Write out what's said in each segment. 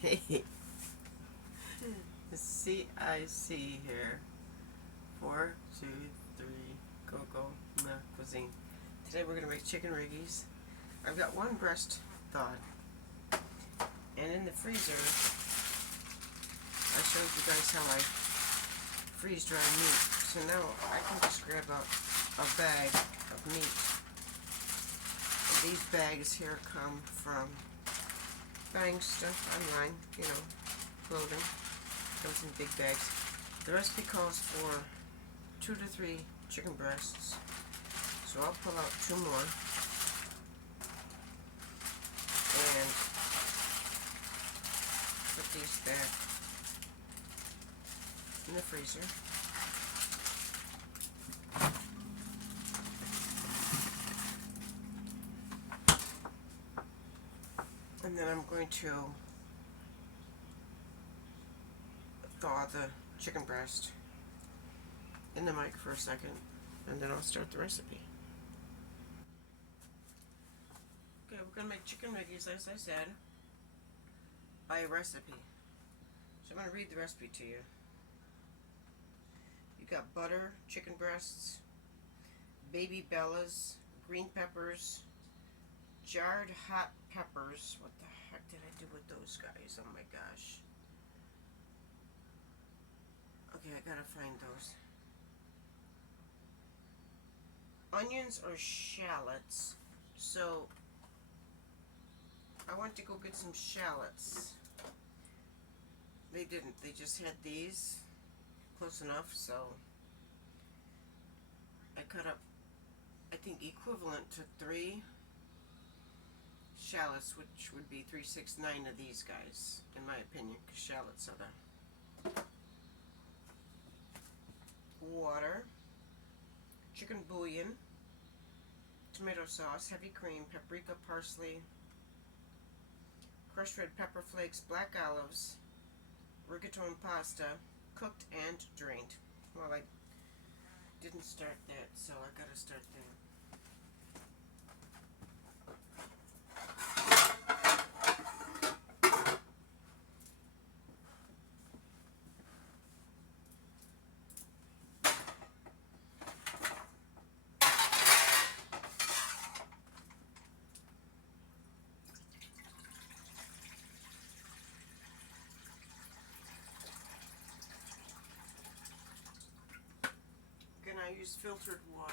Hey, CIC here. 423 Coco Cuisine. Today we're gonna make chicken riggies. I've got one breast thawed, and in the freezer, I showed you guys how I freeze dry meat. So now I can just grab a bag of meat. And these bags here come from buying stuff online, clothing. Comes in big bags. The recipe calls for 2 to 3 chicken breasts, so I'll pull out 2 more and put these back in the freezer. And then I'm going to thaw the chicken breast in the mic for a second, and then I'll start the recipe. Okay, we're going to make chicken riggies, as I said, by recipe. So I'm going to read the recipe to you. You got butter, chicken breasts, baby bellas, green peppers, jarred hot peppers. What the heck did I do with those guys? Oh my gosh. Okay, I gotta find those. Onions or shallots. So I went to go get some shallots. They didn't. They just had these close enough, so I cut up, I think, equivalent to 3 shallots, which would be 369 of these guys, in my opinion, because shallots are the water, chicken bouillon, tomato sauce, heavy cream, paprika, parsley, crushed red pepper flakes, black olives, rigatone pasta, cooked and drained. Well, I didn't start that, so I gotta start that. I use filtered water.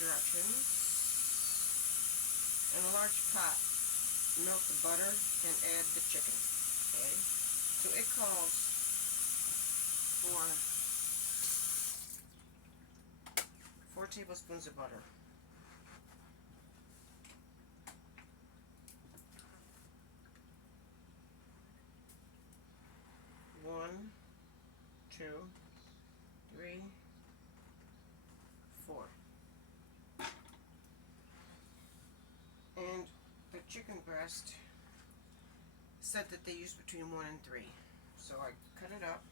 Directions. In a large pot, melt the butter and add the chicken. Okay? So it calls for 4 tablespoons of butter. 1, 2, 3, 4. And the chicken breast said that they use between 1 and 3. So I cut it up.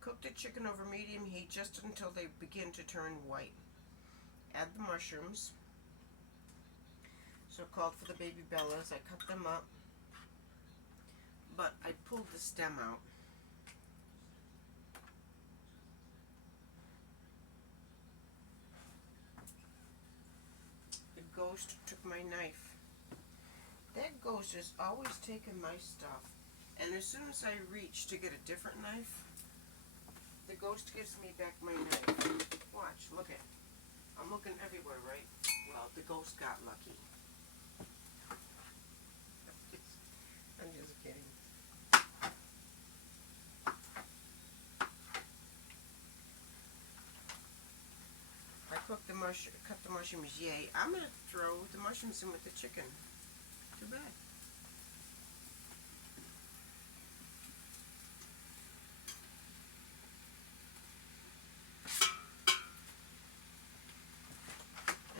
Cook the chicken over medium heat just until they begin to turn white. Add the mushrooms. So called for the baby bellas. I cut them up, but I pulled the stem out. The ghost took my knife. That ghost is always taking my stuff. And as soon as I reach to get a different knife, the ghost gives me back my knife. Watch, look at. I'm looking everywhere, right? Well, the ghost got lucky. I'm just kidding. I cut the mushrooms, yay. I'm gonna throw the mushrooms in with the chicken. Too bad.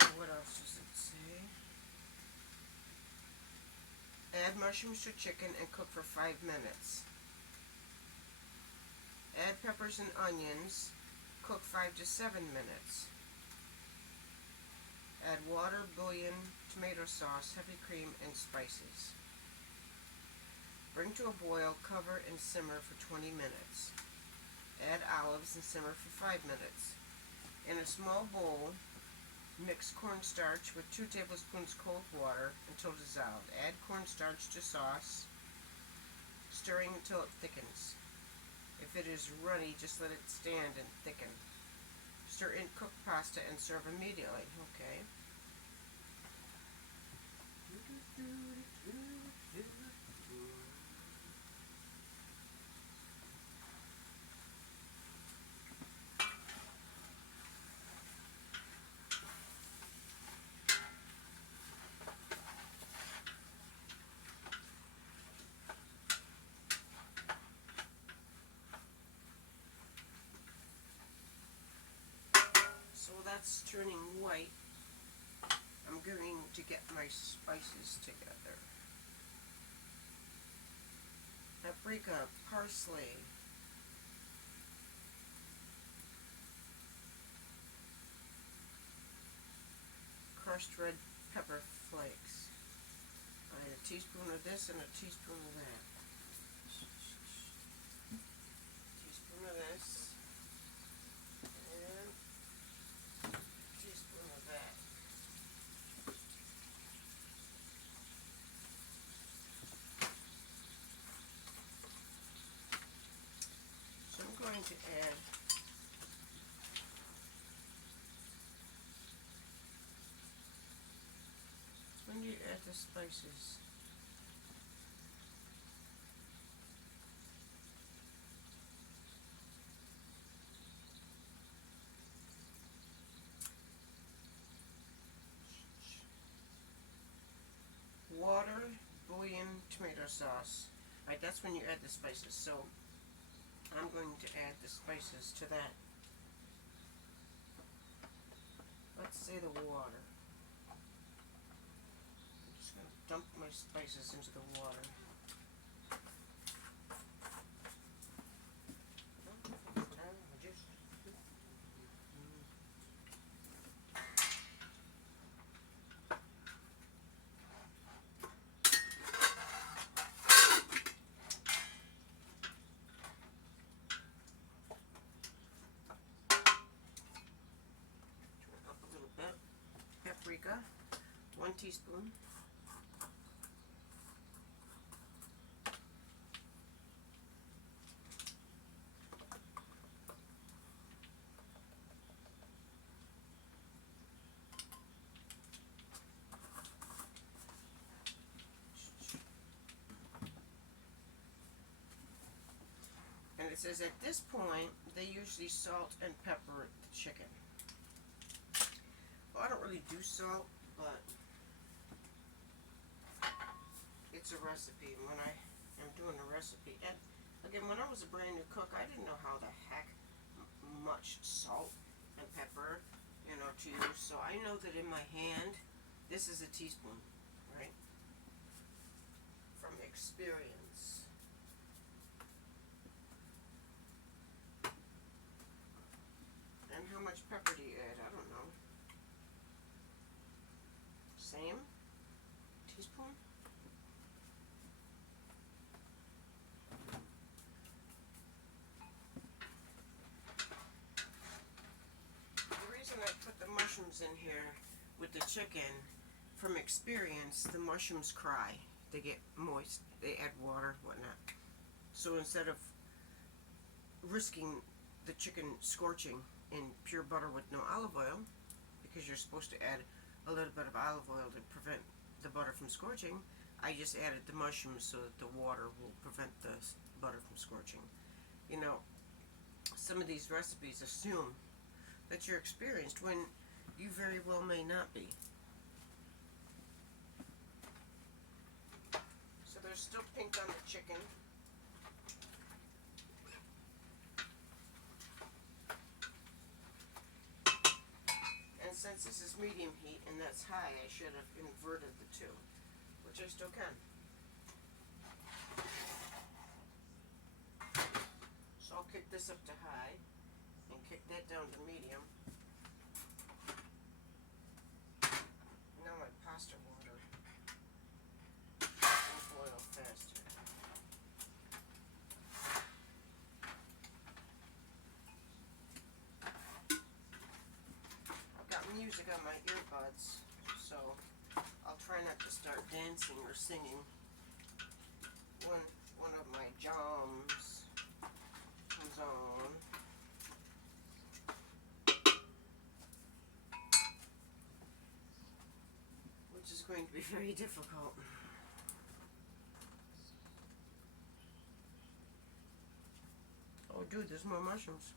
And what else does it say? Add mushrooms to chicken and cook for 5 minutes. Add peppers and onions. Cook 5 to 7 minutes. Add water, bouillon, tomato sauce, heavy cream, and spices. Bring to a boil, cover, and simmer for 20 minutes. Add olives and simmer for 5 minutes. In a small bowl, mix cornstarch with 2 tablespoons cold water until dissolved. Add cornstarch to sauce, stirring until it thickens. If it is runny, just let it stand and thicken. Stir in cooked pasta and serve immediately. Okay. So that's turning white. I'm going to get my spices together. Paprika, parsley, crushed red pepper flakes. I need a teaspoon of this and a teaspoon of that. Teaspoon of this and a teaspoon of that. So I'm going to add when do you add the spices? Water, bouillon, tomato sauce. Right, that's when you add the spices. So I'm going to add the spices to that. Let's say the water. I'm just going to dump my spices into the water. Paprika, 1 teaspoon. And it says at this point, they usually salt and pepper the chicken. Well, I don't really do salt, but it's a recipe. When I am doing a recipe, and again, when I was a brand new cook, I didn't know how the heck much salt and pepper, to use. So I know that in my hand, this is a teaspoon, right? From experience. And how much pepper do you add? I don't know. Same? Teaspoon? The reason I put the mushrooms in here with the chicken, from experience, the mushrooms cry. They get moist. They add water, whatnot. So instead of risking the chicken scorching in pure butter with no olive oil, because you're supposed to add a little bit of olive oil to prevent the butter from scorching, I just added the mushrooms so that the water will prevent the butter from scorching. Some of these recipes assume that you're experienced. When you very well may not be. So there's still pink on the chicken. And since this is medium heat and that's high, I should have inverted the two, which I still can. So I'll kick this up to high and kick that down to medium. Now my pasta water will boil faster. I've got music on my earbuds, so I'll try not to start dancing or singing when one of my jams comes on. Which is going to be very difficult. Oh dude, there's more mushrooms.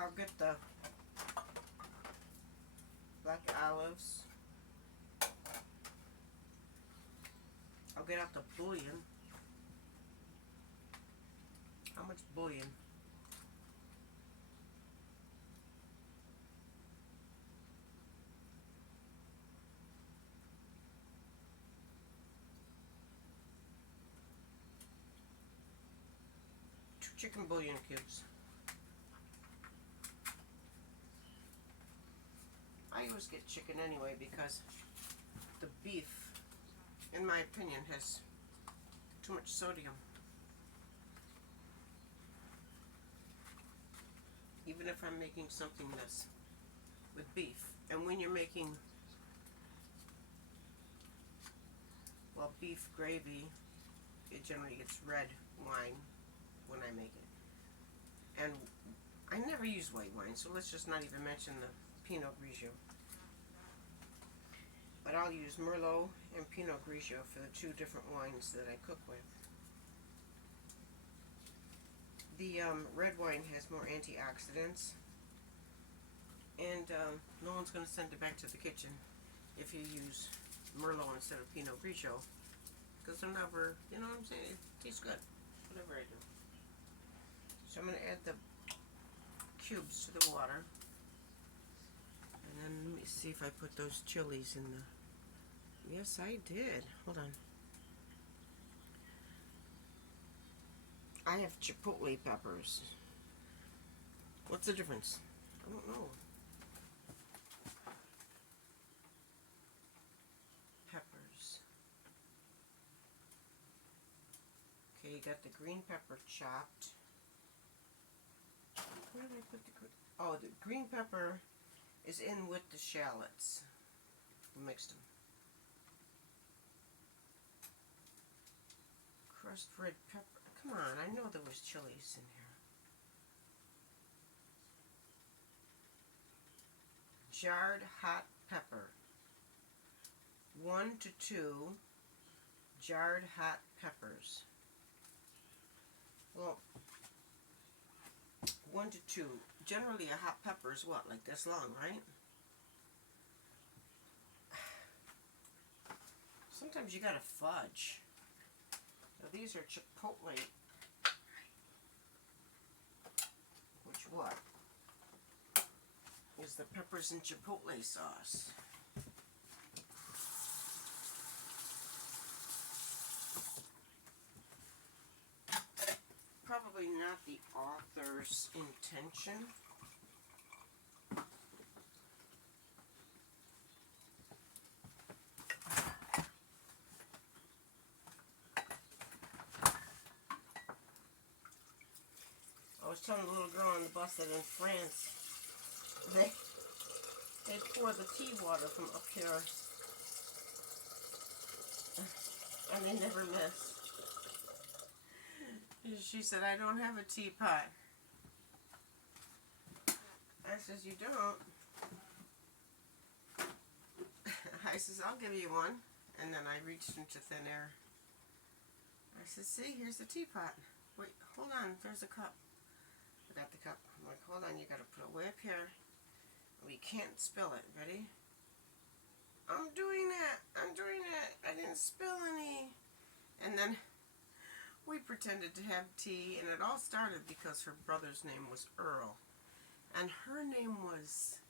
I'll get the black olives. I'll get out the bouillon. How much bouillon? Two chicken bouillon cubes. I always get chicken anyway because the beef, in my opinion, has too much sodium. Even if I'm making something that's with beef. And when you're making, well, beef gravy, it generally gets red wine when I make it. And I never use white wine, so let's just not even mention the Pinot Grigio. But I'll use Merlot and Pinot Grigio for the two different wines that I cook with. The red wine has more antioxidants, and no one's going to send it back to the kitchen if you use Merlot instead of Pinot Grigio, because they're never, you know what I'm saying, it tastes good, whatever I do. So I'm going to add the cubes to the water, and then let me see if I put those chilies in the, yes I did, hold on. I have chipotle peppers. What's the difference? I don't know. Peppers. Okay, you got the green pepper chopped. Where did I put the green? Oh, the green pepper is in with the shallots. Mixed them. Crushed red pepper. Come on, I know there was chilies in here. Jarred hot pepper. 1 to 2 jarred hot peppers. Well, 1 to 2. Generally a hot pepper is what, like this long, right? Sometimes you gotta fudge. Now these are chipotle. Which what? Is the peppers and chipotle sauce. Probably not the author's intention. I was telling the little girl on the bus that in France, they pour the tea water from up here, and they never miss. She said, I don't have a teapot. I says, you don't? I says, I'll give you one. And then I reached into thin air I said, see, here's the teapot. Wait, hold on, there's a cup. I got the cup. I'm like, hold on, you gotta put it way up here. We can't spill it. Ready? I'm doing that. I didn't spill any. And then we pretended to have tea, and it all started because her brother's name was Earl. And her name was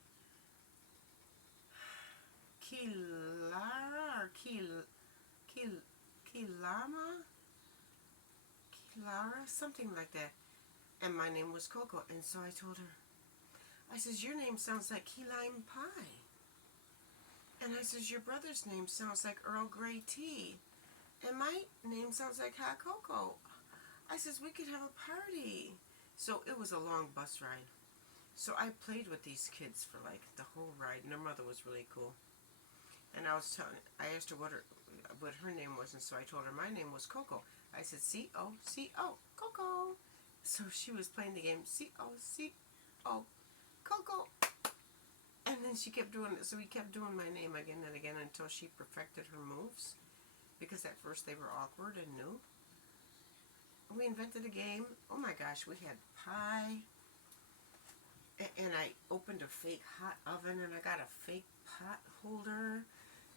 Kilara or Kilara, something like that. And my name was Coco. And so I told her, I says, your name sounds like key lime pie. And I says, your brother's name sounds like Earl Grey tea. And my name sounds like hot cocoa. I says, we could have a party. So it was a long bus ride. So I played with these kids for like the whole ride. And their mother was really cool. And I asked her what her name was. And so I told her my name was Coco. I said, C-O-C-O, Coco. So she was playing the game, C-O-C-O, Coco. And then she kept doing it. So we kept doing my name again and again until she perfected her moves. Because at first they were awkward and new. We invented a game. Oh my gosh, we had pie. And I opened a fake hot oven and I got a fake pot holder.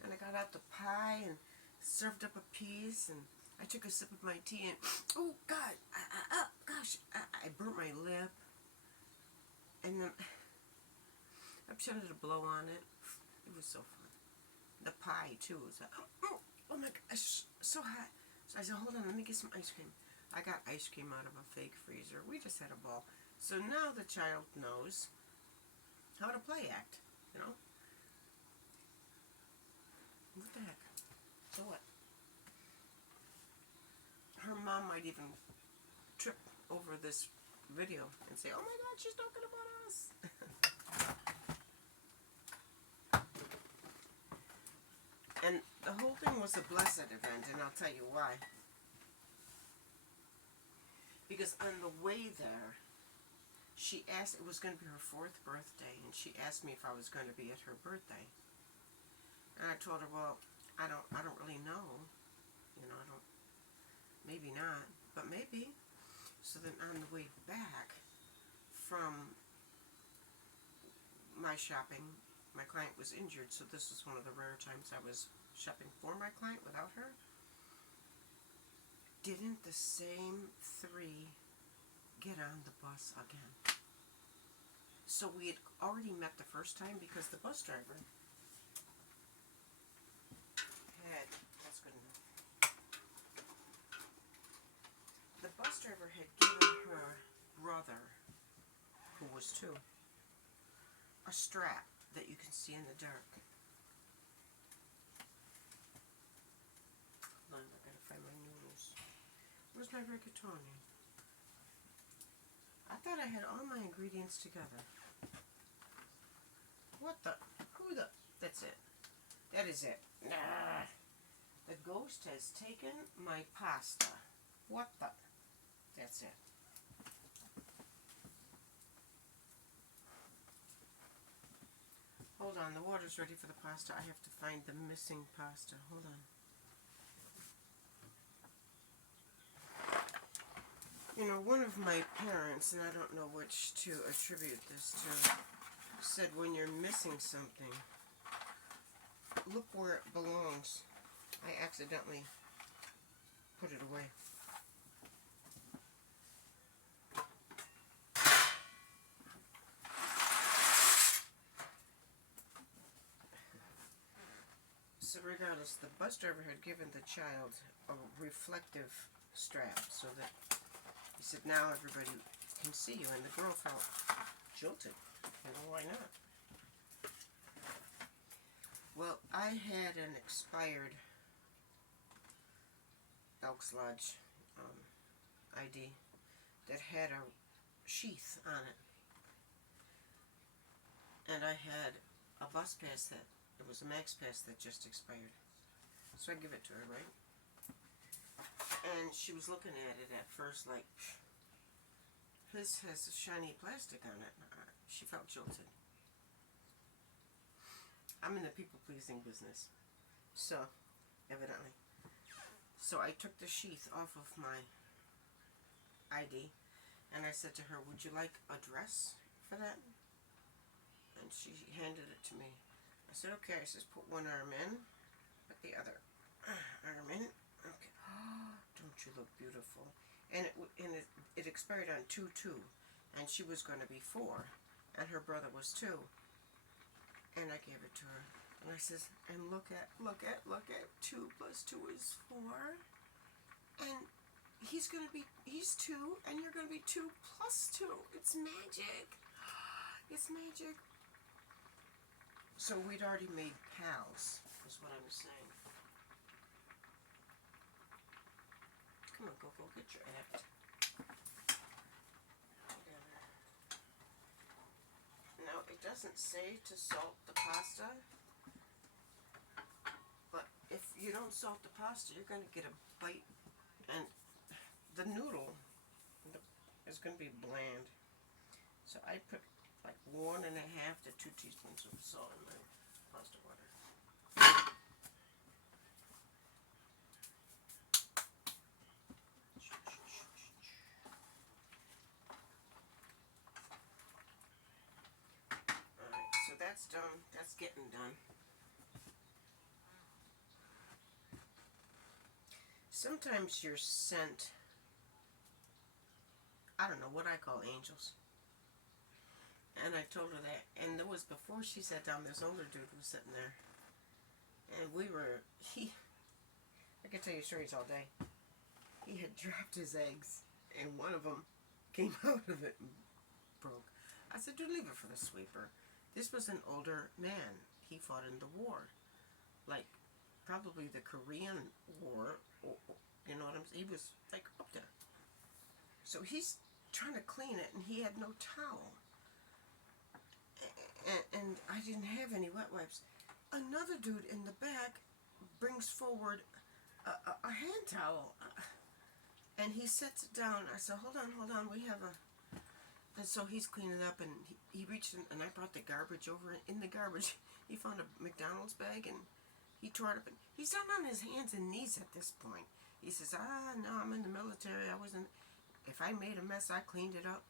And I got out the pie and served up a piece. And I took a sip of my tea and, oh God, I burnt my lip. And then I pretended to blow on it. It was so fun. The pie too was like, oh my gosh, so hot. So I said, hold on, let me get some ice cream. I got ice cream out of a fake freezer. We just had a ball. So now the child knows how to play act, you know? What the heck? So what? Her mom might even trip over this video and say, oh my God, she's talking about us. And the whole thing was a blessed event, and I'll tell you why. Because on the way there, she asked, it was going to be her 4th birthday, and she asked me if I was going to be at her birthday. And I told her, well, I don't really know. You know, maybe not, but maybe. So then on the way back from my shopping, my client was injured, so this was one of the rare times I was shopping for my client without her. Didn't the same 3 get on the bus again? So we had already met the first time because the bus driver had, that's good enough. The bus driver had given her brother, who was 2, a strap that you can see in the dark. Hold on, I gotta find my noodles. Where's my rigatoni? I thought I had all my ingredients together. What the? Who the? That's it. That is it. Nah. The ghost has taken my pasta. What the? That's it. Hold on, the water's ready for the pasta. I have to find the missing pasta. Hold on. You know, one of my parents, and I don't know which to attribute this to, said when you're missing something, look where it belongs. I accidentally put it away. So regardless, the bus driver had given the child a reflective strap so that he said, now everybody can see you. And the girl felt jilted. You know, why not? Well, I had an expired Elks Lodge ID that had a sheath on it. And I had a bus pass that, it was a Max Pass that just expired. So I give it to her, right? And she was looking at it at first like, his has shiny plastic on it. She felt jilted. I'm in the people-pleasing business. So, evidently. So I took the sheath off of my ID, and I said to her, would you like a dress for that? And she handed it to me. I said, okay. I says, put one arm in, put the other arm in. Okay. Oh, don't you look beautiful? And it expired on 2/2, and she was going to be 4, and her brother was 2. And I gave it to her, and I says, and look at 2 plus 2 is 4, and he's 2, and you're gonna be 2 plus 2. It's magic. It's magic. So we'd already made pals, is what I'm saying. Come on, Coco, get your act together. Now, it doesn't say to salt the pasta, but if you don't salt the pasta, you're going to get a bite, and the noodle is going to be bland. So I put like 1.5 to 2 teaspoons of salt in my pasta water. Alright, so that's done. That's getting done. Sometimes you're sent, I don't know what I call angels. And I told her that. And it was before she sat down, this older dude was sitting there. And I could tell you stories all day. He had dropped his eggs, and one of them came out of it and broke. I said, dude, leave it for the sweeper. This was an older man. He fought in the war. Like, probably the Korean War. You know what I'm saying? He was, like, up there. So he's trying to clean it, and he had no towel. And I didn't have any wet wipes. Another dude in the back brings forward a hand towel. And he sets it down. I said, hold on, we have a... And so he's cleaning up, and he reached in, and I brought the garbage over. In the garbage, he found a McDonald's bag, and he tore it up. And he's down on his hands and knees at this point. He says, no, I'm in the military. I wasn't... If I made a mess, I cleaned it up.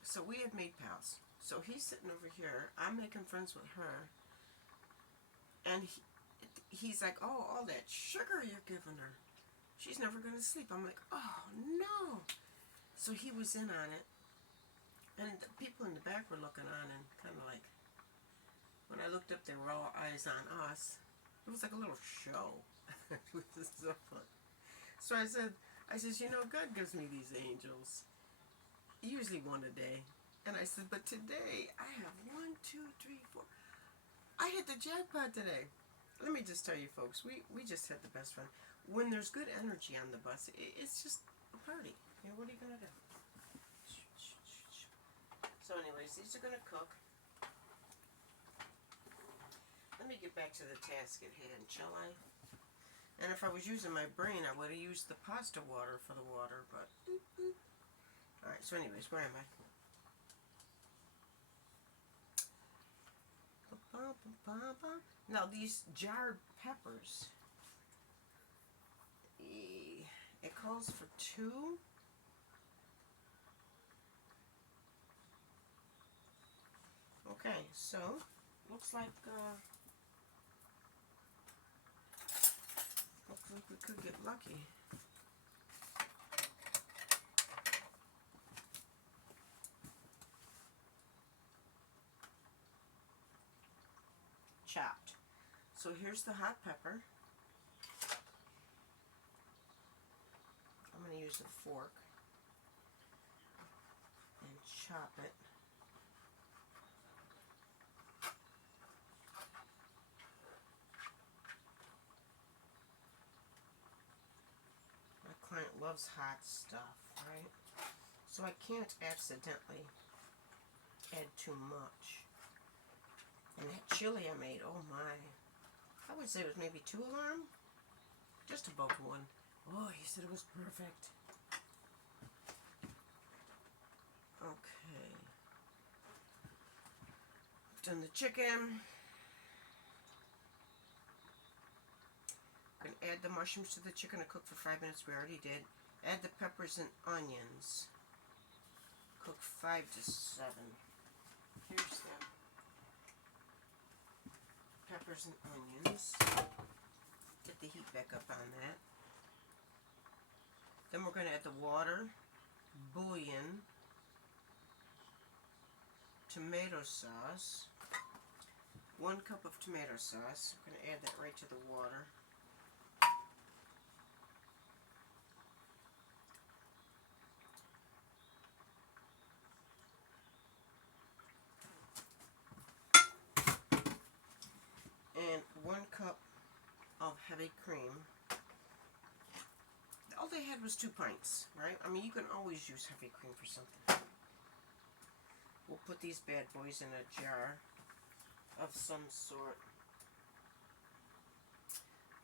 So we had made pals. So he's sitting over here. I'm making friends with her. And he's like, oh, all that sugar you're giving her. She's never going to sleep. I'm like, oh, no. So he was in on it. And the people in the back were looking on and kind of like, when I looked up, they were all eyes on us. It was like a little show. It was just so fun. So I said, you know, God gives me these angels. Usually one a day. And I said, but today I have 1, 2, 3, 4. I hit the jackpot today. Let me just tell you, folks, we just had the best fun. When there's good energy on the bus, it's just a party. You know, what are you going to do? So anyways, these are going to cook. Let me get back to the task at hand, shall I? And if I was using my brain, I would have used the pasta water for the water, but... Alright, so anyways, where am I? Now these jarred peppers, it calls for 2. Okay, so looks like we could get lucky. Chopped. So here's the hot pepper. I'm going to use a fork and chop it. My client loves hot stuff, right? So I can't accidentally add too much. And that chili I made, oh my. I would say it was maybe 2 alarm. Just above 1. Oh, he said it was perfect. Okay. I've done the chicken. I'm going to add the mushrooms to the chicken and cook for 5 minutes. We already did. Add the peppers and onions. Cook 5 to 7. Here's the peppers and onions. Get the heat back up on that. Then we're going to add the water, bouillon, tomato sauce. 1 cup of tomato sauce. I'm going to add that right to the water. And 1 cup of heavy cream. All they had was 2 pints, right? I mean, you can always use heavy cream for something. We'll put these bad boys in a jar of some sort.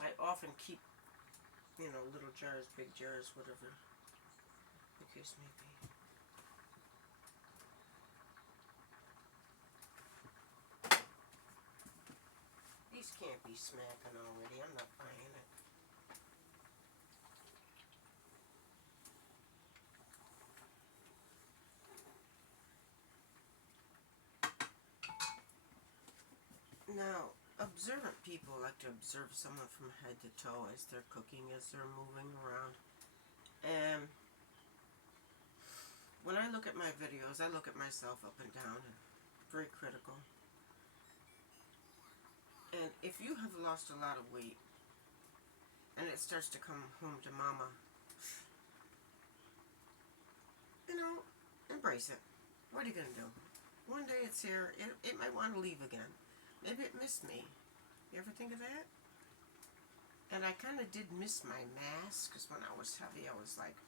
I often keep, you know, little jars, big jars, whatever the case may be. These can't be smacking already. I'm not buying it. Now, observant people like to observe someone from head to toe as they're cooking, as they're moving around. And when I look at my videos, I look at myself up and down and very critical. And if you have lost a lot of weight and it starts to come home to mama, you know, embrace it. What are you going to do? One day it's here, it might want to leave again. Maybe it missed me. You ever think of that? And I kind of did miss my mass, because when I was heavy, I was like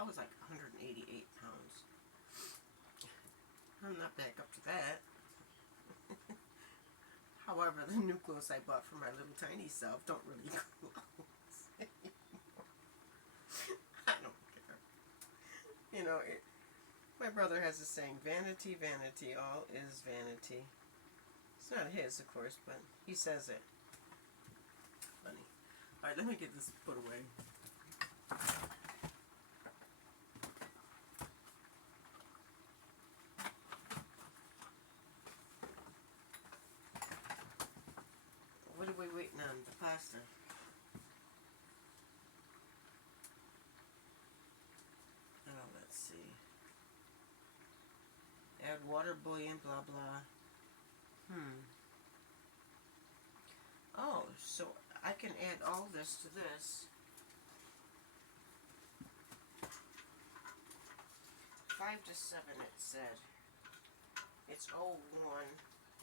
188 pounds. I'm not back up to that. However, the new clothes I bought for my little tiny self don't really clothes anymore. I don't care. You know, my brother has a saying, vanity, vanity, all is vanity. It's not his, of course, but he says it. Funny. Alright, let me get this put away. What are we waiting on? The pasta. Oh, let's see. Add water, bouillon, blah, blah. Oh, so I can add all this to this. 5 to 7 it said. It's 01,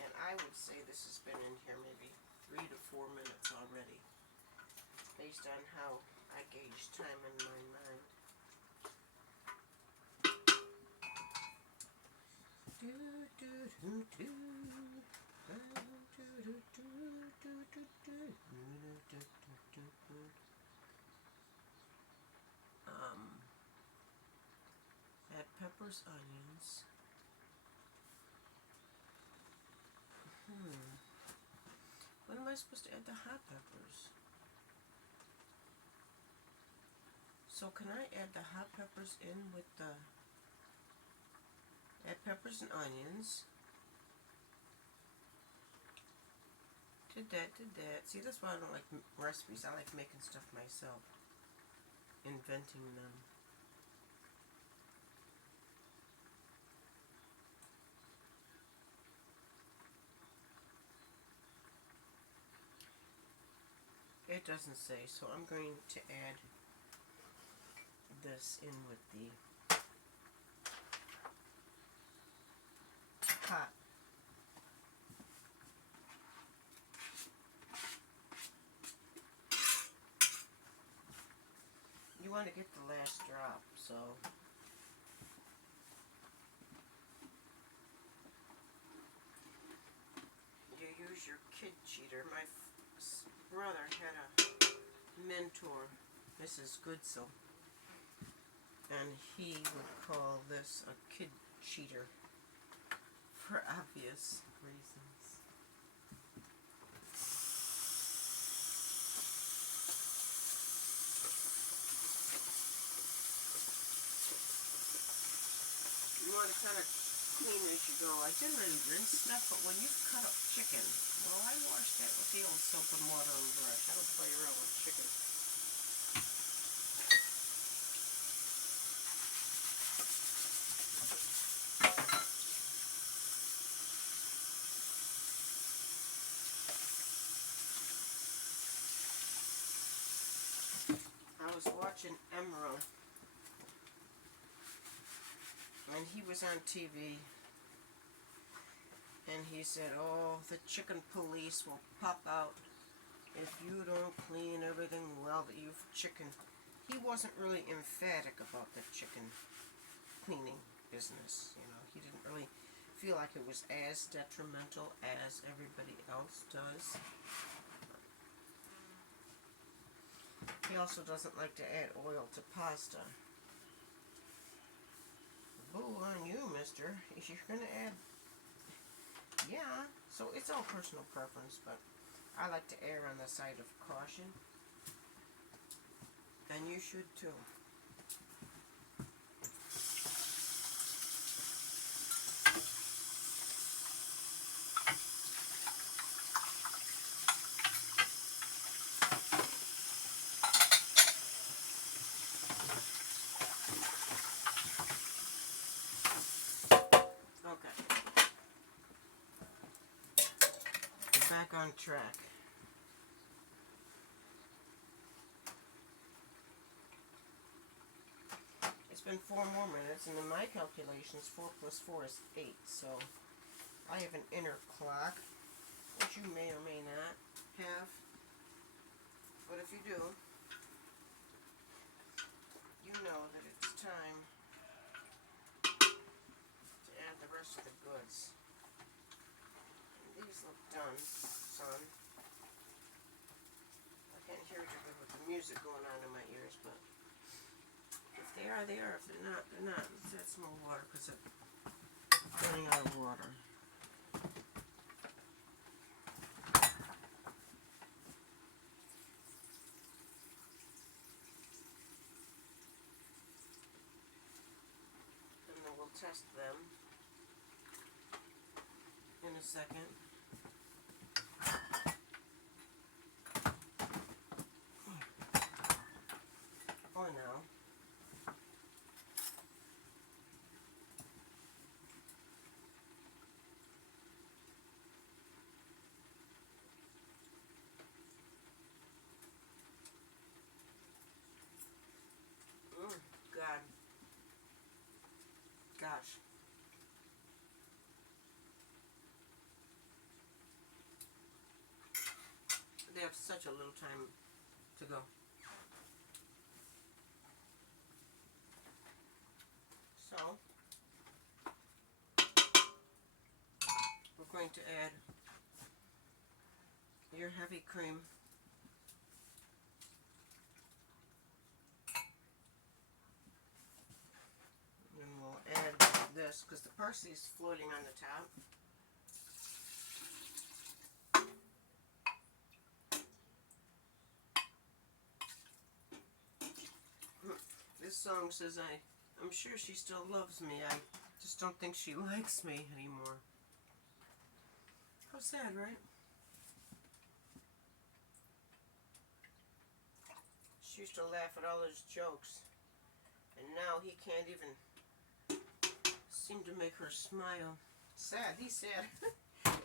and I would say this has been in here maybe 3 to 4 minutes already, based on how I gauge time in my mind. Add peppers, onions. When am I supposed to add the hot peppers? So can I add the hot peppers in with the... Add peppers and onions. Did that, did that. See, that's why I don't like recipes. I like making stuff myself. Inventing them. It doesn't say, so I'm going to add this in with the hot. You want to get the last drop, so you use your kid cheater. My brother had a mentor, Mrs. Goodsell, and he would call this a kid cheater for obvious reasons. want to kind of clean as you go. I generally rinse stuff, but when you cut up chicken, well, I wash that with the old soap and water and brush. I don't play around with chicken. I was watching Emerald, and he was on TV, and he said, oh, the chicken police will pop out if you don't clean everything well that you've chicken. He wasn't really emphatic about the chicken cleaning business, you know. He didn't really feel like it was as detrimental as everybody else does. He also doesn't like to add oil to pasta. Boo on you, mister. If you're going to add... Yeah, so it's all personal preference, but I like to err on the side of caution. And you should too. Back on track. It's been 4 more minutes, and in my calculations, 4 plus 4 is 8. So I have an inner clock, which you may or may not have. But if you do, you know that it's time to add the rest of the goods. These look done, son. I can't hear too good with the music going on in my ears, but if they are, they are. If they're not, they're not. Let's add some more water because I'm running out of water. And then we'll test them in a second. Or now. God. Gosh. They have such a little time to go. So, we're going to add your heavy cream. And we'll add this because the parsley is floating on the top. This song says I'm sure she still loves me. I just don't think she likes me anymore. How sad, right? She used to laugh at all his jokes, and now he can't even seem to make her smile. Sad, he's sad.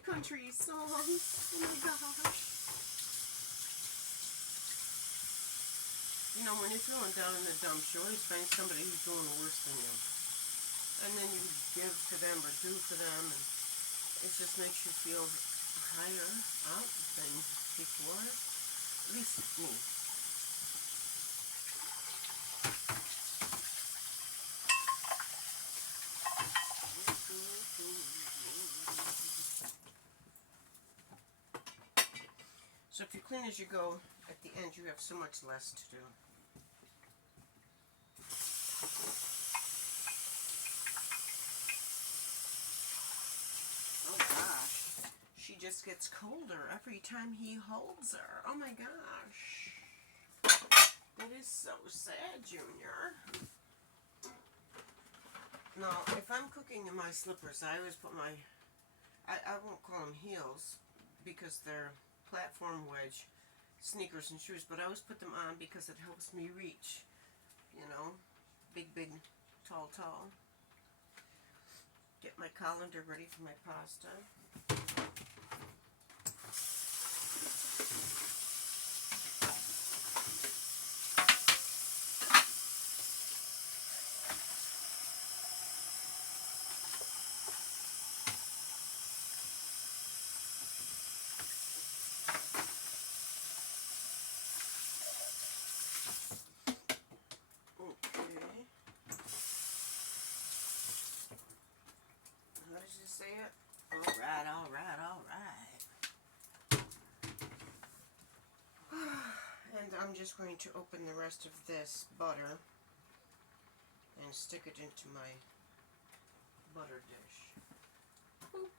Country songs. Oh my gosh. You know, when you're feeling down in the dumps, you always find somebody who's doing worse than you. And then you give to them or do for them, and it just makes you feel higher up than before. At least me. So if you clean as you go, at the end you have so much less to do. Oh gosh, she just gets colder every time he holds her. Oh my gosh. That is so sad, Junior. Now, if I'm cooking in my slippers, I always put my, I won't call them heels because they're platform wedge sneakers and shoes, but I always put them on because it helps me reach, you know, big, tall. Get my colander ready for my pasta. Okay. How did you say it? Alright. And I'm just going to open the rest of this butter and stick it into my butter dish. Boop.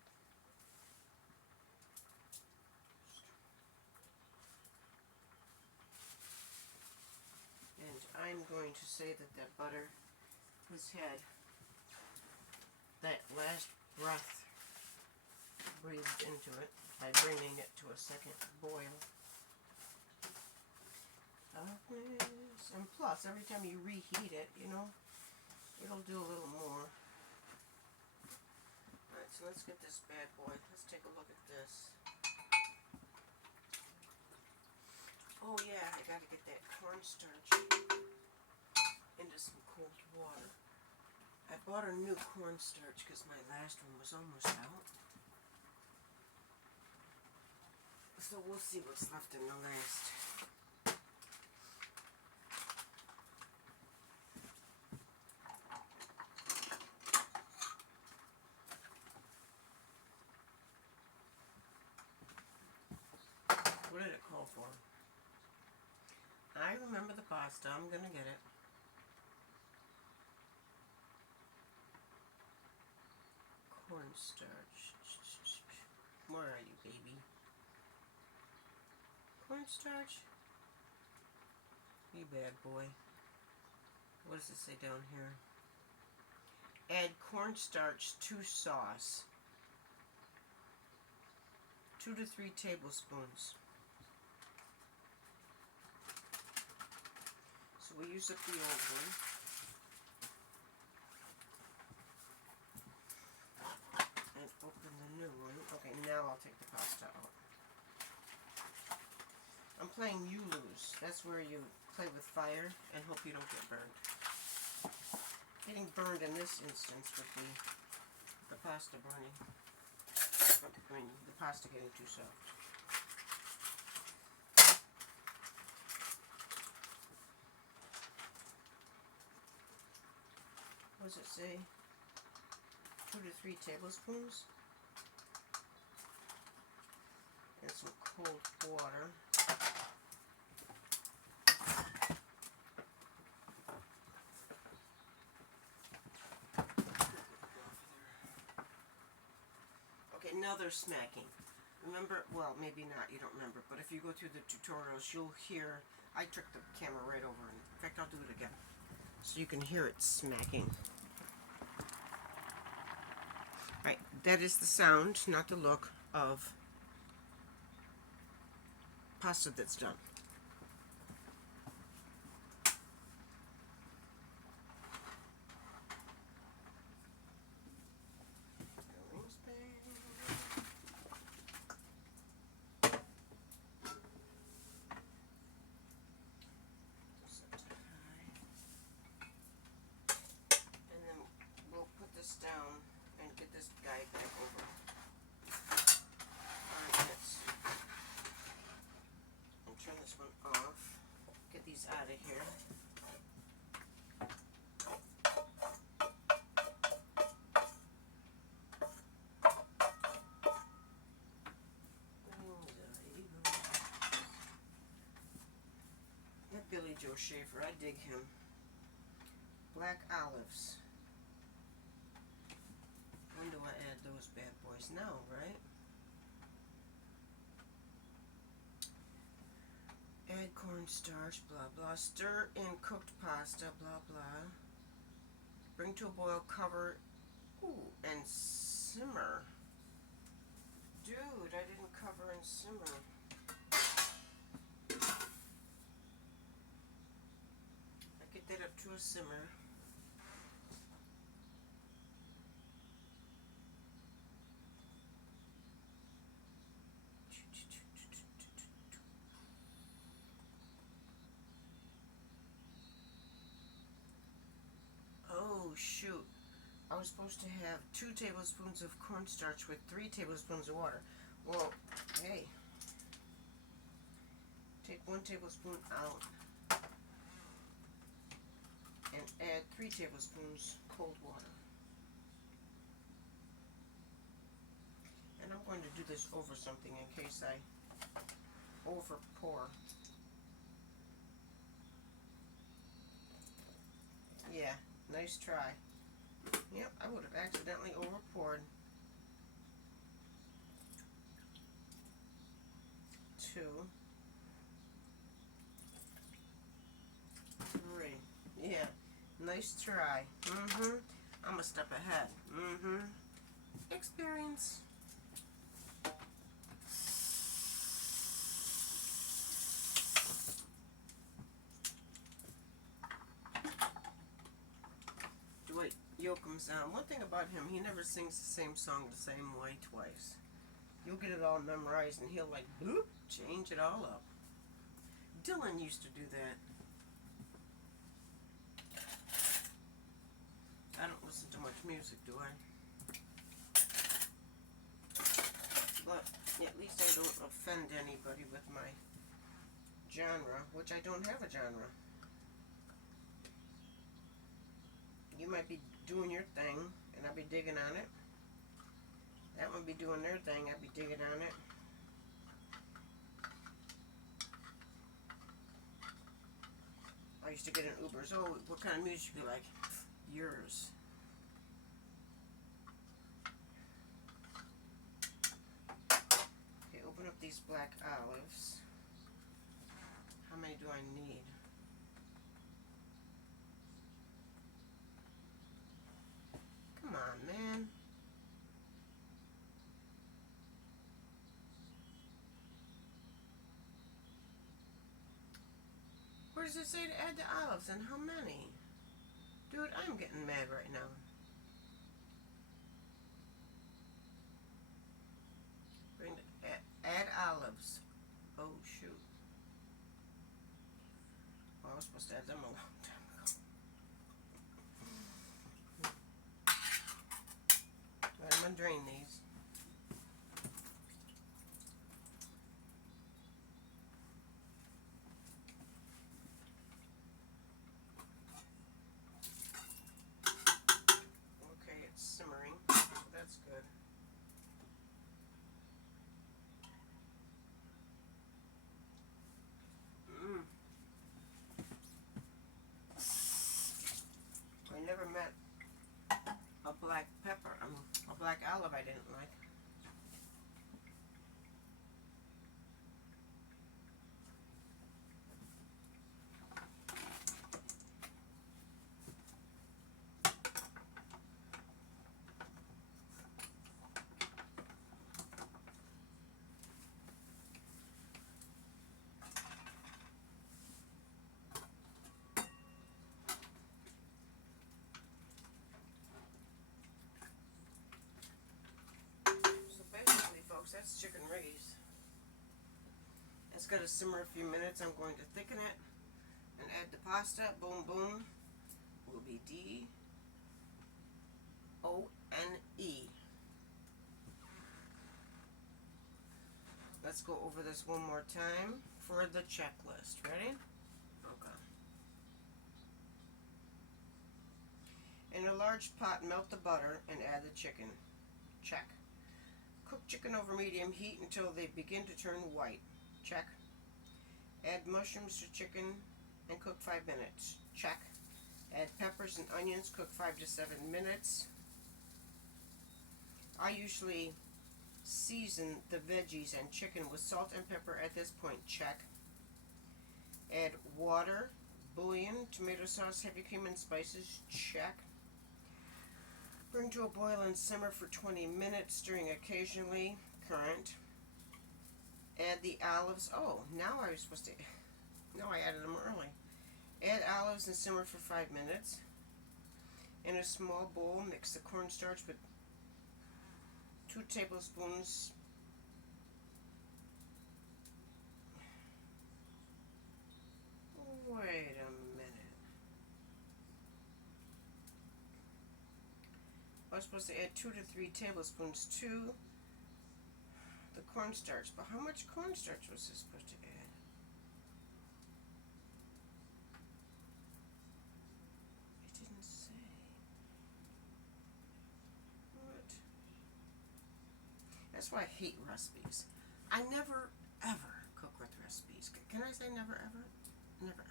And I'm going to say that butter has had that last breath breathed into it by bringing it to a second boil. And plus, every time you reheat it, you know, it'll do a little more. Alright, so let's get this bad boy. Let's take a look at this. Oh yeah, I gotta get that cornstarch into some cold water. I bought a new cornstarch because my last one was almost out. So we'll see what's left in the last. What did it call for? I remember the pasta. I'm gonna get it. Cornstarch. Where are you, baby? Cornstarch? You bad boy. What does it say down here? Add cornstarch to sauce. 2 to 3 tablespoons. So we use up the old one. And open the new one. Okay, now I'll take the pasta out. I'm playing You Lose. That's where you play with fire and hope you don't get burned. Getting burned in this instance would be the pasta burning. I mean, the pasta getting too soft. What does it say? 2 to 3 tablespoons. And some cold water. Okay, now they're smacking. Remember, well, maybe not, you don't remember, but if you go through the tutorials, you'll hear, I tricked the camera right over, and in fact, I'll do it again, so you can hear it smacking. Right, that is the sound, not the look, of pasta that's done. Down and get this guy back over on this and turn this one off. Get these out of here. That Billy Joe Schaefer, I dig him. Black olives. When do I add those bad boys? Now, right? Add cornstarch, blah blah. Stir in cooked pasta, blah blah. Bring to a boil, cover, and simmer. Dude, I didn't cover and simmer. I get that up to a simmer. Oh, shoot. I was supposed to have 2 tablespoons of cornstarch with 3 tablespoons of water. Well, hey. Take 1 tablespoon out and add 3 tablespoons cold water. And I'm going to do this over something in case I over pour. Yeah, nice try. Yep, I would have accidentally over poured. 2, 3. Yeah, nice try. I'm a step ahead. Experience. Dwight Yoakam's one thing about him, he never sings the same song the same way twice. You'll get it all memorized and he'll like boop, change it all up. Dylan used to do that. I don't listen to much music, do I? But at least I don't offend anybody with my genre, which I don't have a genre. You might be doing your thing, and I'll be digging on it. That one be doing their thing, I'll be digging on it. I used to get in Ubers. Oh, what kind of music you like? Yours. Okay, open up these black olives. How many do I need? Come on, man. Where does it say to add the olives and how many? Dude, I'm getting mad right now. Bring the, add olives. Oh, shoot. Oh, I was supposed to add them a long time ago. Right, I'm going to drain these. Okay, it's simmering. So that's good. I never met a black pepper, a black olive I didn't like. So basically, folks, that's Chicken Riggies. It's got to simmer a few minutes. I'm going to thicken it and add the pasta. Boom, boom. Will be D-O-N-E. Let's go over this one more time for the checklist. Ready? Okay. In a large pot, melt the butter and add the chicken. Check. Cook chicken over medium heat until they begin to turn white. Check. Add mushrooms to chicken and cook 5 minutes. Check. Add peppers and onions, cook 5 to 7 minutes. I usually season the veggies and chicken with salt and pepper at this point. Check. Add water, bouillon, tomato sauce, heavy cream, and spices. Check. Bring to a boil and simmer for 20 minutes, stirring occasionally. Current. Add the olives. Oh, now I was supposed to. No, I added them early. Add olives and simmer for 5 minutes. In a small bowl, mix the cornstarch with 2 tablespoons. Wait a minute. I was supposed to add 2 to 3 tablespoons to the cornstarch, but how much cornstarch was this supposed to add? It didn't say. What? That's why I hate recipes. I never ever cook with recipes. Can I say never ever? Never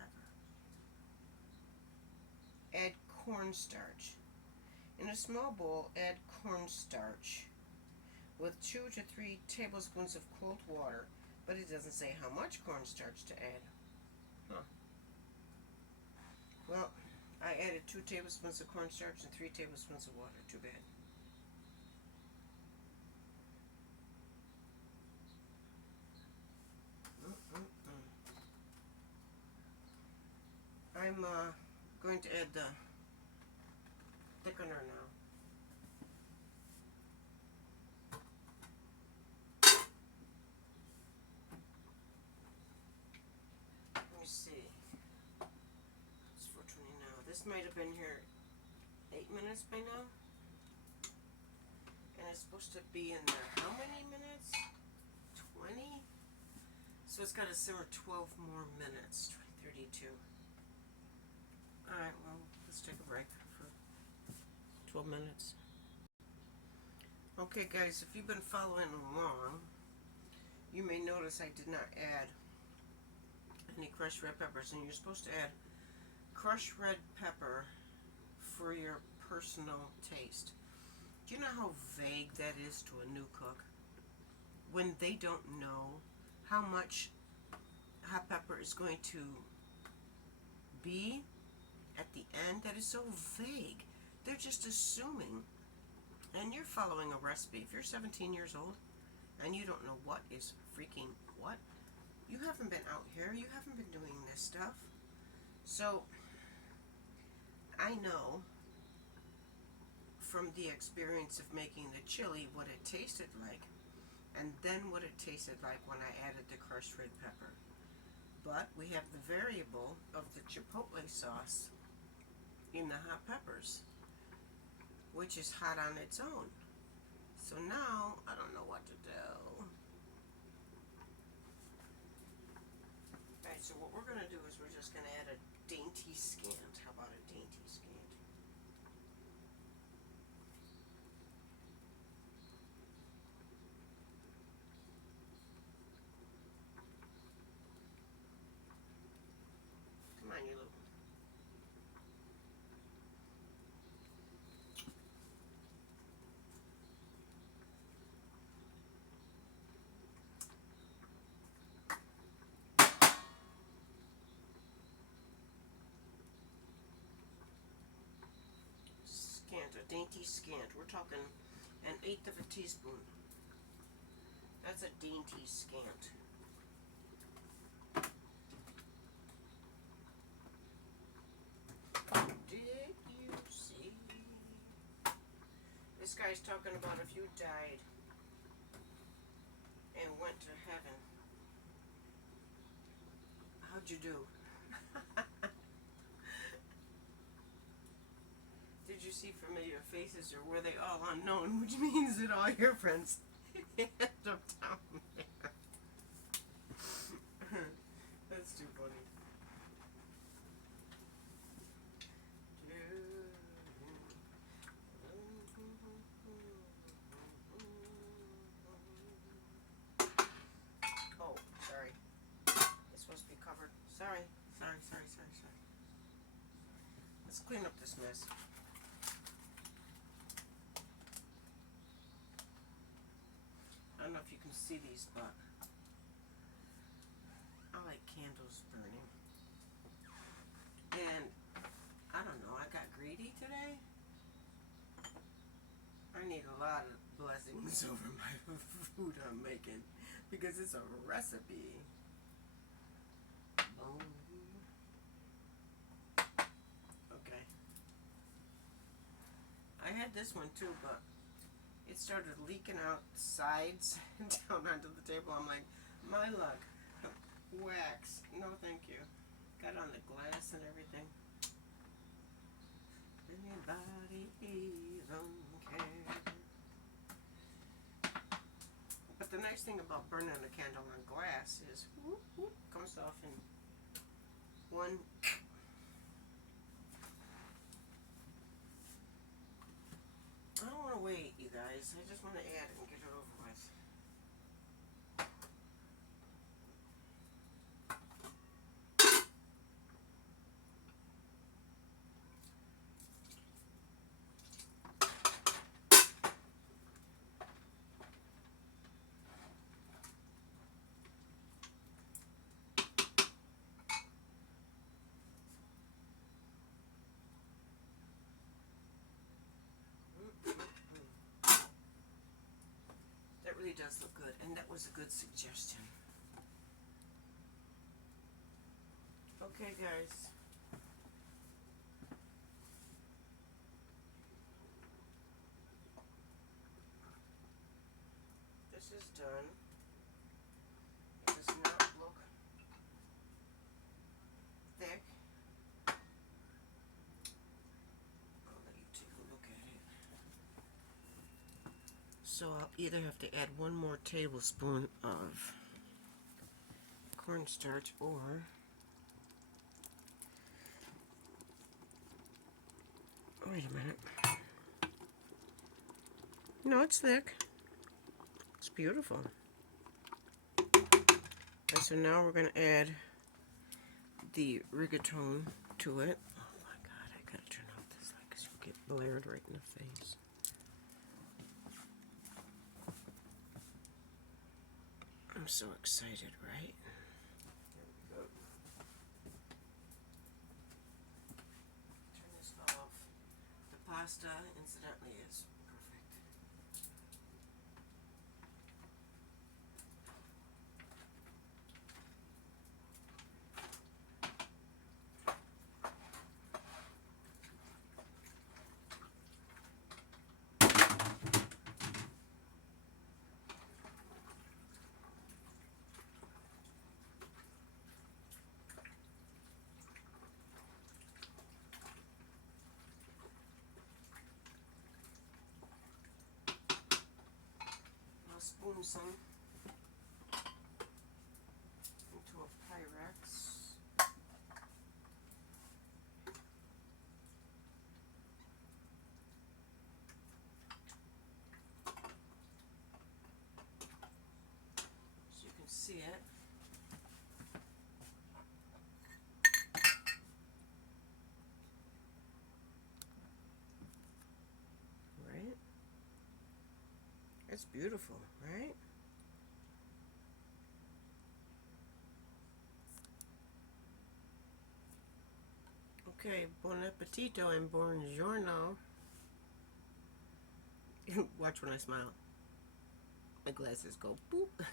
ever. Add cornstarch. In a small bowl, add cornstarch with 2 to 3 tablespoons of cold water, but it doesn't say how much cornstarch to add. Huh. Well, I added 2 tablespoons of cornstarch and 3 tablespoons of water. Too bad. I'm going to add the thickener now. Let me see. It's 4:20 now. This might have been here 8 minutes by now. And it's supposed to be in there how many minutes? 20? So it's got to simmer 12 more minutes. 32. Alright, well, let's take a break for 12 minutes. Okay, guys, if you've been following along, you may notice I did not add any crushed red peppers, and you're supposed to add crushed red pepper for your personal taste. Do you know how vague that is to a new cook? When they don't know how much hot pepper is going to be at the end, that is so vague. They're just assuming. And you're following a recipe. If you're 17 years old and you don't know what is freaking what, you haven't been out here. You haven't been doing this stuff. So I know from the experience of making the chili what it tasted like, and then what it tasted like when I added the crushed red pepper. But we have the variable of the chipotle sauce in the hot peppers, which is hot on its own. So now I don't know what to do. Alright, so what we're going to do is we're just going to add a dainty scant. How about a dainty scant? Come on, you little. A dainty scant. We're talking 1/8 of a teaspoon. That's a dainty scant. Did you see? This guy's talking about if you died and went to heaven, how'd you do? Did you see familiar faces, or were they all unknown? Which means that all your friends end up down there. That's too funny. Oh, sorry. It's supposed to be covered. Sorry. Let's clean up this mess. I don't know if you can see these, but I like candles burning. And I don't know, I got greedy today. a lot of blessings over my food I'm making because it's a recipe. Boom. Okay. I had this one too, but it started leaking out sides down onto the table. I'm like, my luck. Wax. No, thank you. Got on the glass and everything. Anybody even care? But the nice thing about burning a candle on glass is, whoop, whoop, comes off in one. I don't want to wait, you guys. I just want to add it and get it over with. That really does look good, and that was a good suggestion. Okay, guys. This is done. It does not look thick. I'll let you take a look at it. So I'll either have to add one more tablespoon of cornstarch or wait a minute. No, it's thick. It's beautiful. And so now we're going to add the rigatone to it. Oh my god, I gotta turn off this light because you'll get blared right in the face. I'm so excited, right? Here we go. Turn this off. The pasta, incidentally, is perfect. Spoon some into a Pyrex. So you can see it. Right? It's beautiful, right? Okay, buon appetito and buongiorno. Watch when I smile. My glasses go boop.